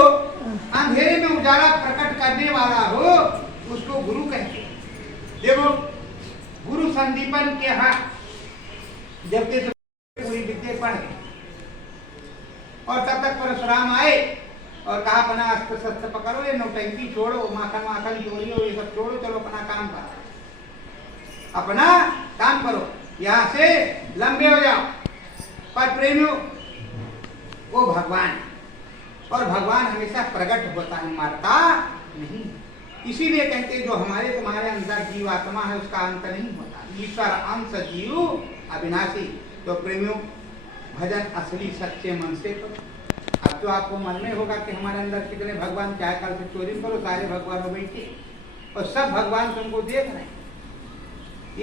अंधेरे में उजाला प्रकट करने वाला हो उसको गुरु कहते हैं। देखो गुरु संदीपन के हाथ जबकि पूरी विद्या पढ़ गए और तब तक परशुराम आए और कहा अपना अस्त्र शस्त्र पकड़ो, ये नौटंकी छोड़ो, माखन माखन चोरियो ये सब छोड़ो, चलो अपना काम करो, अपना काम करो, यहाँ से लंबे हो जाओ। पर प्रेमियों, वो भगवान, और भगवान हमेशा प्रकट होता है, मरता नहीं। इसीलिए कहते हैं जो हमारे तुम्हारे अंदर जीवात्मा है उसका अंत नहीं होता। ईश्वर अंश जीव अविनाशी। तो प्रेमियों, भजन असली सच्चे मन से करो। अब तो आपको मन में होगा कि हमारे अंदर कितने भगवान, चाहे कल से चोरी करो सारे भगवान हो बैठे और सब भगवान तुमको देख रहे हैं।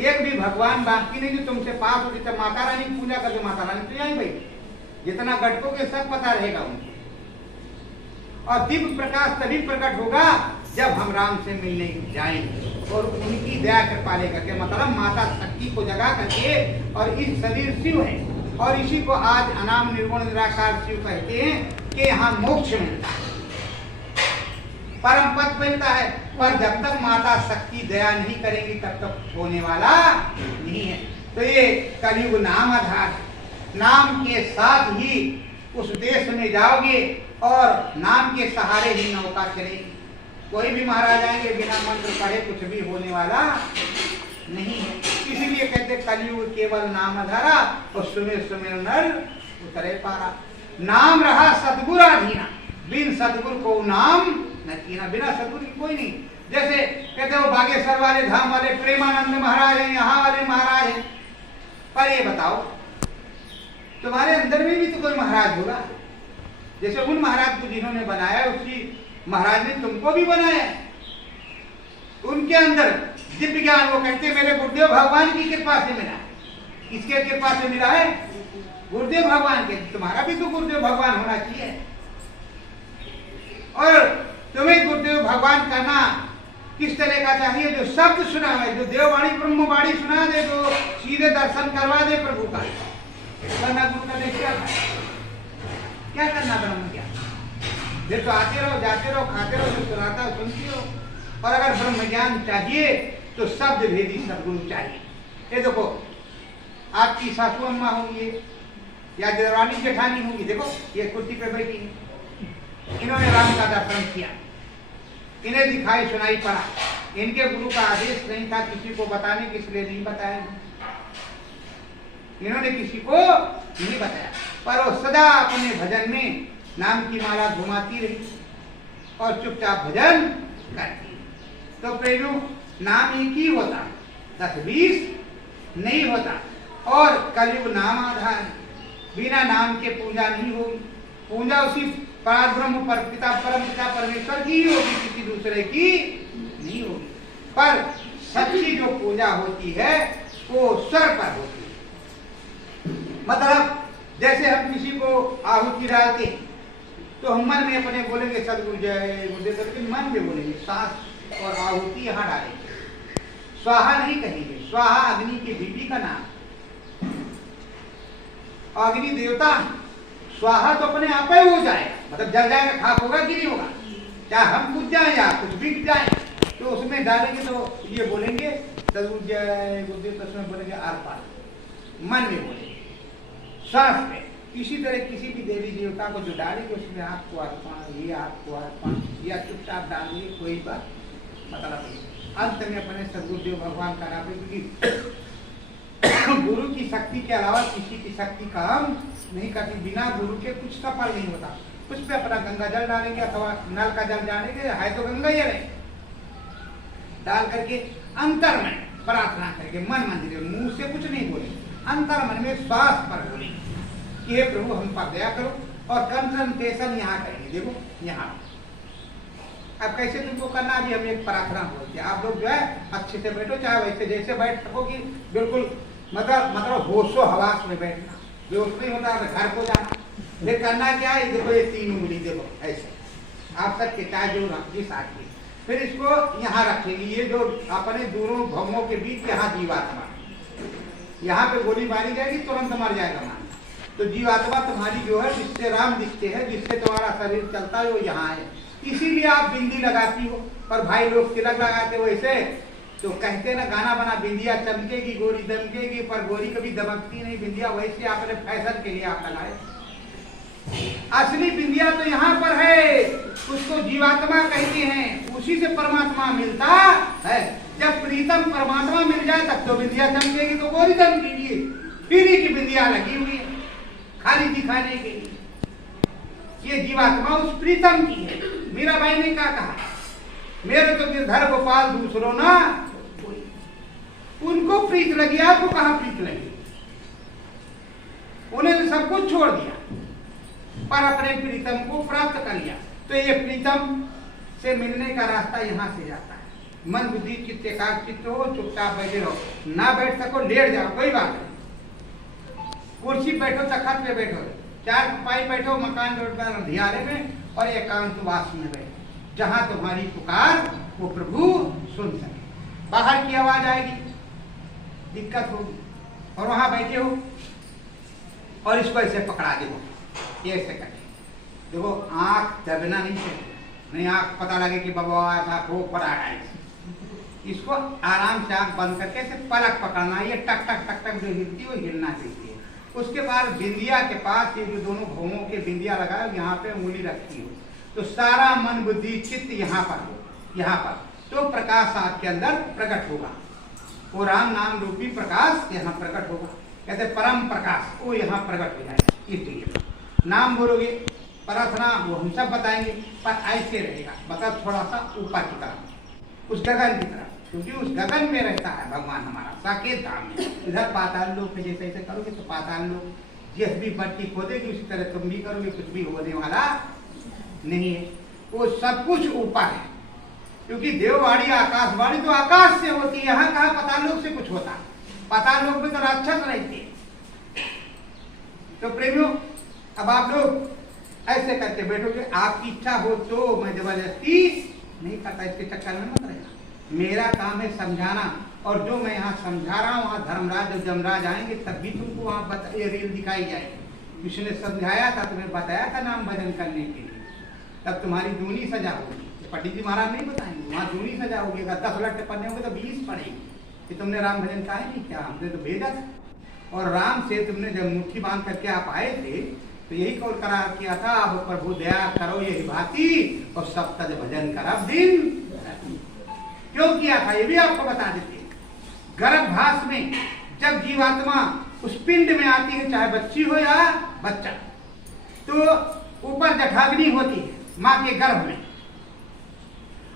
एक भी भगवान बाकी नहीं जो तुमसे पास हो। जैसे माता रानी की पूजा करके माता रानी तो यहीं बैठी, जितना गटकोगे सब पता रहेगा उनको। और दिव्य प्रकाश तभी प्रकट होगा जब हम राम से मिलने जाएंगे और उनकी दया कृपा लेकर के, मतलब माता शक्ति को जगा करके। और इस शरीर शिव है और इसी को आज अनाम निर्गुण निराकार शिव कहते हैं कि यहाँ मोक्ष मिलता है, परम पद मिलता है। पर जब तक माता शक्ति दया नहीं करेंगी तब तक होने वाला नहीं है। तो ये कलयुग नाम आधार है। नाम के साथ ही उस देश में जाओगे और नाम के सहारे ही नौका चलेगी। कोई भी महाराज आएंगे बिना मंत्र पढ़े कुछ भी होने वाला नहीं है। इसीलिए कहते कलयुग केवल नाम धरा और सुमिर सुमिर नर उतरे पारा। नाम रहा सतगुरु अधीना, बिन सतगुरु को नाम न कीना। बिना सतगुरु की कोई नहीं। जैसे कहते वो बागेश्वर वाले धाम वाले प्रेमानंद महाराज हैं, यहाँ वाले महाराज हैं। पर ये बताओ तुम्हारे अंदर में भी तो कोई महाराज होगा। जैसे उन महाराज को जिन्होंने बनाया उसी महाराज ने तुमको भी बनाया। उनके अंदर दिव्य ज्ञान, वो कहते मेरे गुरुदेव भगवान की कृपा से मिला। किसके कृपा से मिला है? गुरुदेव भगवान के। तुम्हारा भी तो गुरुदेव भगवान होना चाहिए। और तुम्हें गुरुदेव भगवान करना किस तरह का चाहिए? जो शब्द सुना है, जो देववाणी ब्रह्मवाणी सुना दे, जो सीधे दर्शन करवा दे प्रभु का। करना गुरु का क्या करना ब्रह्म ज्ञान? फिर तो आते रहो, जाते रहो, खाते रहो, जो सुनाता हो सुनती हो। और अगर ब्रह्म ज्ञान चाहिए तो शब्द भेदी सदगुरु चाहिए। ये देखो आपकी सासू अम्मा होंगी या देवरानी जेठानी होंगी, देखो ये कुर्सी पे बैठी है, इन्होंने राम का दर्शन किया, इन्हें दिखाई सुनाई पड़ा, इनके गुरु का आदेश नहीं था किसी को बताने के, इसलिए नहीं बताया। इन्होंने किसी को नहीं बताया, पर वो सदा अपने भजन में नाम की माला घुमाती रही और चुपचाप भजन करती। तो प्रेमियों, नाम एक ही होता, 10-20 नहीं होता। और कलयुग नाम आधार है, बिना नाम के पूजा नहीं होगी। पूजा उसी परब्रह्म पर पिता परम पिता परमेश्वर की ही होगी, किसी दूसरे की नहीं होगी। पर सच्ची जो पूजा होती है वो स्वर पर होती है। मतलब जैसे हम किसी को आहुति डालते तो हम मन में अपने बोलेंगे सदगुरु जय गुरुदेव, लेकिन मन में बोलेंगे, सांस और आहुति यहाँ डालेंगे, स्वाहा नहीं कहेंगे। स्वाहा अग्नि की बीबी का नाम, अग्नि देवता। स्वाहा तो अपने आप ही हो जाए, मतलब जल जाएगा, खाक होगा कि नहीं होगा, चाहे हम कुछ जाए या कुछ बिक जाए, तो उसमें डालेंगे तो ये बोलेंगे सदगुरु जय गुरुदेव, तो उसमें बोलेंगे आर पार, मन में बोलेंगे, सांस में। इसी तरह किसी भी देवी देवता को जो डालेंगे उसमें आपको अर्पण, ये आपको अर्पण, या चुपचाप डालेंगे, कोई बात मतलब नहीं। अंत में अपने सदगुरुदेव भगवान का नाम, क्योंकि गुरु की शक्ति के अलावा किसी की शक्ति काम नहीं करती। बिना गुरु के कुछ सफल नहीं होता। कुछ पे अपना गंगा जल डालेंगे अथवा नल का जल डालेंगे, है तो गंगा जल है, डाल करके अंतर में प्रार्थना करके मन मंदिर में, मुंह से कुछ नहीं बोलेंगे, अंतर मन में श्वास पर बोलेंगे कि हे प्रभु हम पर दया करो, और कंसंट्रेशन यहाँ करेंगे। देखो यहाँ अब कैसे तुमको करना, अभी हम एक प्रार्थना बोलते हैं। आप लोग जो है अच्छे से बैठो, चाहे वैसे जैसे बैठ सको कि बिल्कुल मतलब होशो हवास में बैठना, बेहोश नहीं होता है, घर को जाना। फिर करना क्या है, देखो ये 3 उंगली देखो ऐसे आप तक के चाहे जो जिस आदमी, फिर इसको यहाँ रखेंगे। ये जो अपने दोनों भवों के बीच यहाँ जीवात्मा, यहाँ पे गोली मारी जाएगी तुरंत मर जाएगा मान। तो जीवात्मा तुम्हारी जो है जिससे राम दिखते हैं, जिससे तुम्हारा शरीर चलता है, वो यहाँ है। इसीलिए आप बिंदी लगाती हो, पर भाई लोग तिलक लगाते हो ऐसे, तो कहते ना गाना बना, बिंदिया चमकेगी गोरी दमकेगी, पर गोरी कभी दमकती नहीं बिंदिया, वैसे आपने फैशन के लिए आप लगाए। असली बिंदिया तो यहाँ पर है, उसको जीवात्मा कहते हैं, उसी से परमात्मा मिलता है। जब प्रीतम परमात्मा मिल जाए तब तो बिंदिया चमकेगी, तो गोरी दमकेगी। पीली की बिंदिया लगी हुई है खाली दिखाने के लिए। ये जीवात्मा उस प्रीतम की है। मीरा भाई ने क्या कहा, मेरे तो गिरधर गोपाल दूसरों ना, उनको प्रीत लगी, आपको कहां प्रीत लगी? उन्हें तो सब कुछ छोड़ दिया, पर अपने प्रीतम को प्राप्त कर लिया। तो ये प्रीतम से मिलने का रास्ता यहाँ से जाता है। मन बुद्धि चित्त एकाग्रचित्त हो, चुपचाप बैठे रहो, ना बैठ सको लेट जाओ, कोई बात नहीं। कुर्सी बैठो, तखत पे बैठो, 4 पाई बैठो, मकान में धियारे में, और एकांतवास में बैठो, जहां तुम्हारी पुकार वो प्रभु सुन सके। बाहर की आवाज आएगी, दिक्कत होगी, और वहां बैठे हो और इसको ऐसे पकड़ा दे, ये ऐसे करके देखो, आंख दबना नहीं चाहिए, नहीं आंख पता लगे कि बाबा आया वो पर आ गया। इसको आराम से आंख बंद करके ऐसे पलक पकड़ना, ये टक टक टक टक जो हिलती है वो हिलना चाहिए। उसके बाद बिंदिया के पास ये जो दोनों भवों के बिंदिया लगाए, यहाँ पे उंगली रखी हो, तो सारा मन बुद्धि चित्त यहाँ पर हो, यहाँ पर, तो प्रकाश आपके अंदर प्रकट होगा। वो राम नाम रूपी प्रकाश यहाँ प्रकट होगा, कहते परम प्रकाश, वो यहाँ प्रकट हो जाएगा। इसलिए नाम बोलोगे, प्रार्थना वो हम सब बताएंगे, पर ऐसे रहेगा, मतलब थोड़ा सा ऊपर की तरफ, उस गगन की तरफ, क्योंकि उस गगन में रहता है भगवान हमारा, साकेत धाम में। इधर पाताल लोक पे जैसे ऐसे करोगे तो पाताल लोक, जिस भी मट्टी खोदेगी उसी तरह तुम भी करोगे, कुछ भी होने वाला नहीं है। वो सब कुछ ऊपर है, क्योंकि देववाणी आकाशवाणी तो आकाश से होती है, यहाँ कहाँ पाताल लोक से कुछ होता है। पाताल लोक में तो राक्षस रहते हैं। तो प्रेमियों, अब आप लोग ऐसे करके बैठोगे, आपकी इच्छा हो तो मैं जबरदस्ती नहीं करता, इसके चक्कर में मत रहना। मेरा काम है समझाना, और जो मैं यहाँ समझा रहा हूँ वहाँ धर्मराज और जमराज आएंगे, तब भी तुमको वहाँ ये रील दिखाई जाएगी। उसने समझाया था, तुम्हें बताया था नाम भजन करने के लिए, तब तुम्हारी दूनी सजा होगी। पंडित जी महाराज नहीं बताएंगे, वहाँ दूनी सजा होगी। अगर 10 लट्टे पढ़ने होंगे तो 20 पड़ेगी कि तुमने राम भजन कहा नहीं क्या, हमने तो भेजा था। और राम से तुमने जब मुट्ठी बांध करके आप आए थे तो यही कौल करार किया था, अब प्रभु दया करो यही भांति, और सब तज भजन करब दिन। क्यों किया था ये भी आपको बता देते हैं। गर्भभास में जब जीवात्मा उस पिंड में आती है, चाहे बच्ची हो या बच्चा, तो ऊपर जठराग्नि होती है माँ के गर्भ में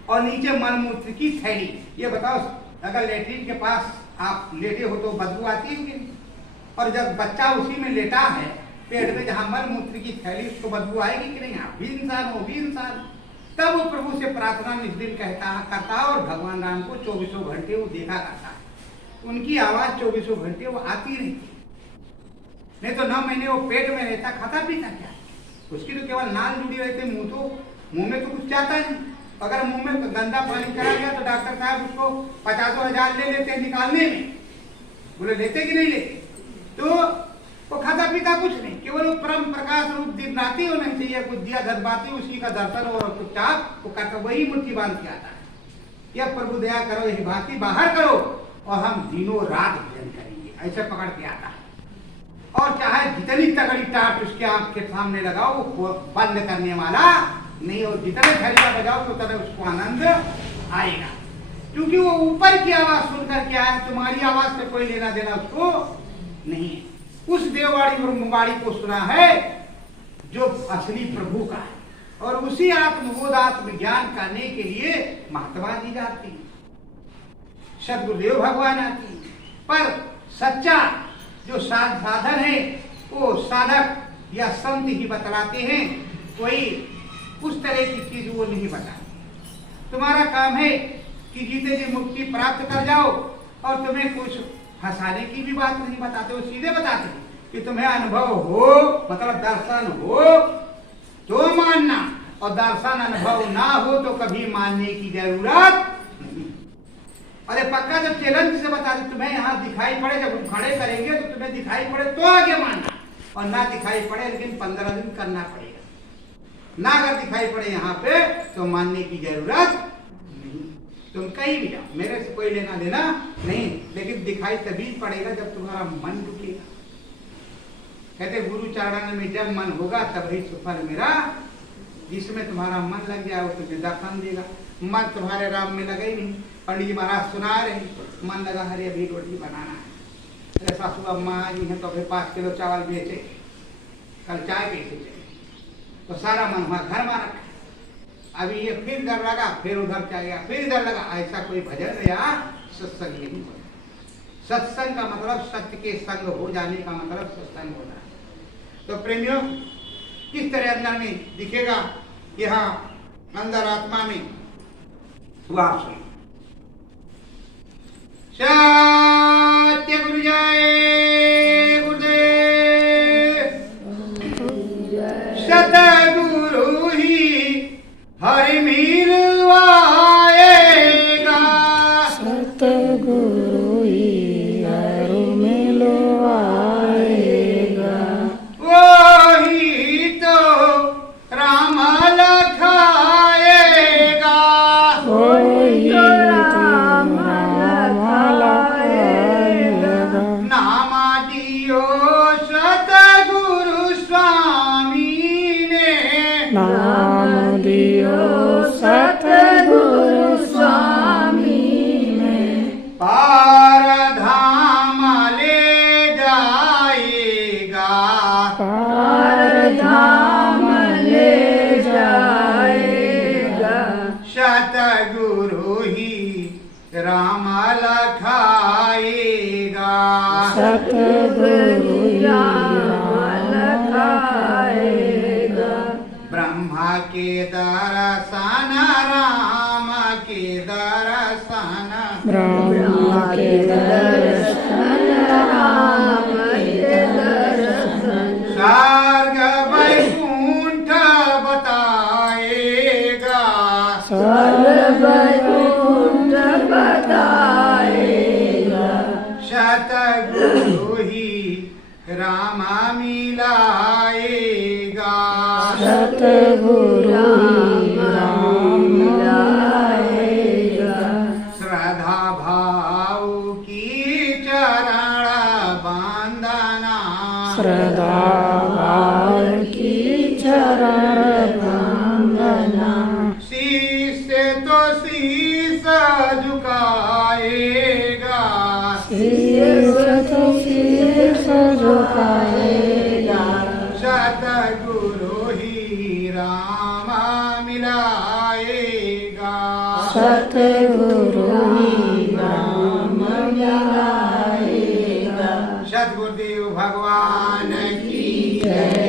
और नीचे मलमूत्र की थैली। ये बताओ, अगर लेटरिन के पास आप लेटे हो तो बदबू आती है कि नहीं? और जब बच्चा उसी में लेटा है पेट में जहां मलमूत्र की थैली, उसको बदबू आएगी कि नहीं? आप भी इंसान हो, भी इंसान। तब वो प्रभु से प्रार्थना निष्दिन करता और भगवान राम को 24 घंटे वो देखा करता है। उनकी आवाज 24 घंटे वो आती रहती, नहीं तो 9 महीने वो पेट में रहता, खाता पीता क्या? उसकी तो केवल नाल जुड़ी रहती, मुंह में तो कुछ जाता नहीं। अगर मुंह में गंदा पानी चला गया तो डॉक्टर साहब उसको 50,000 ले लेते हैं निकालने में। बोले लेते कि नहीं लेते? तो वो खाता पीता कुछ नहीं, केवल वो परम प्रकाश रूप दिव्यनाती होना चाहिए, कुछ दिया धरबाती, उसी का दर्शन और चुपचाप वो करता, वही मुट्ठी बांध के आता है। यह प्रभु दया करो, यही भांति बाहर करो और हम दिनों रात भजन करेंगे, ऐसे पकड़ के आता है। और चाहे जितनी तगड़ी टाट उसके आंख के सामने लगाओ, वो बंद करने वाला नहीं, और जितने घड़ियां बजाओ तो उतना उसको आनंद आएगा, क्योंकि वो ऊपर की आवाज सुन करके आया, तुम्हारी आवाज से कोई लेना देना उसको नहीं। उस देववाड़ी और मुंगाड़ी को सुना है जो असली प्रभु का है, और उसी आत्मबोध आत्म ज्ञान करने के लिए महात्मा जी जाती है, सदगुरुदेव भगवान आती है। पर सच्चा जो साधन है वो साधक या संत ही बतलाते हैं, कोई उस तरह की चीज वो नहीं बताते। तुम्हारा काम है कि जीते जी मुक्ति प्राप्त कर जाओ, और तुम्हें कुछ हंसाने की भी बात नहीं बताते, वो सीधे बताते हैं कि तुम्हें अनुभव हो, मतलब दर्शन हो तो मानना, और दर्शन अनुभव ना हो तो कभी मानने की जरूरत नहीं। अरे पक्का जब चैलेंज से बता दे, तुम्हें यहाँ दिखाई पड़े, जब हम खड़े करेंगे तो तुम्हें दिखाई पड़े तो आगे मानना, और ना दिखाई पड़े लेकिन 15 दिन करना पड़ेगा। ना अगर दिखाई पड़े यहाँ पे तो मानने की जरूरत नहीं। तुम कहीं भी जाओ, मेरे से कोई लेना देना नहीं, लेकिन दिखाई तभी पड़ेगा जब तुम्हारा मन रुकेगा। कहते गुरु चरण में जब मन होगा तभी सुफल मेरा, जिसमें तुम्हारा मन लग जाए वो तुझे दर्शन देगा। मन तुम्हारे राम में लगा ही नहीं। पंडित जी महाराज सुना रहे, मन लगा हरे अभी रोटी बनाना है, अरे सासू अम्मा जी हैं तो अभी 5 किलो चावल बेचे, कल चाय कैसे चले, तो सारा मन वहां घर में रखा। अभी ये फिर डर लगा, फिर उधर चला गया, फिर इधर लगा। ऐसा कोई भजन या सत्संग नहीं होता। सत्संग का मतलब सत्य के संग हो जाने का मतलब सत्संग होता है। तो प्रेमियों, किस तरह अंदर में दिखेगा यहाँ अंदर आत्मा में, वह सुनिए। सत्य गुरु जय गुरुदेव, सतगुरु ही हरि मिलवाएगा, सतगुरु ही हरि मिलवाएगा, वही तो राम लखाएगा, वही तो राम लखाएगा। नाम दियो सतगुरु स्वामी ने, नाम दियो सतगुरु स्वामी ने, पार धाम ले जाएगा, पार धाम ले जाएगा, सतगुरु ही राम लखाएगा, सतगुरु राम लखाएगा। ब्रह्मा के दर्शन राम के दर्शन, ब्रह्मा के दर्शन राम के दर्शन, स्वर्ग वैकुंठ बताएगा, स्वर्ग वैकुंठ बताएगा, सतगुरु ही राम मिलाएगा, सतगुरु राम मिलाएगा। श्रद्धा भाव की चरण बंदना, श्रद्धा भाव की चरण वंदना, शीश तो शीश राम मिलाएगा। सतगुरु ही राम मिलाएगा। सतगुरुदेव भगवान की जय।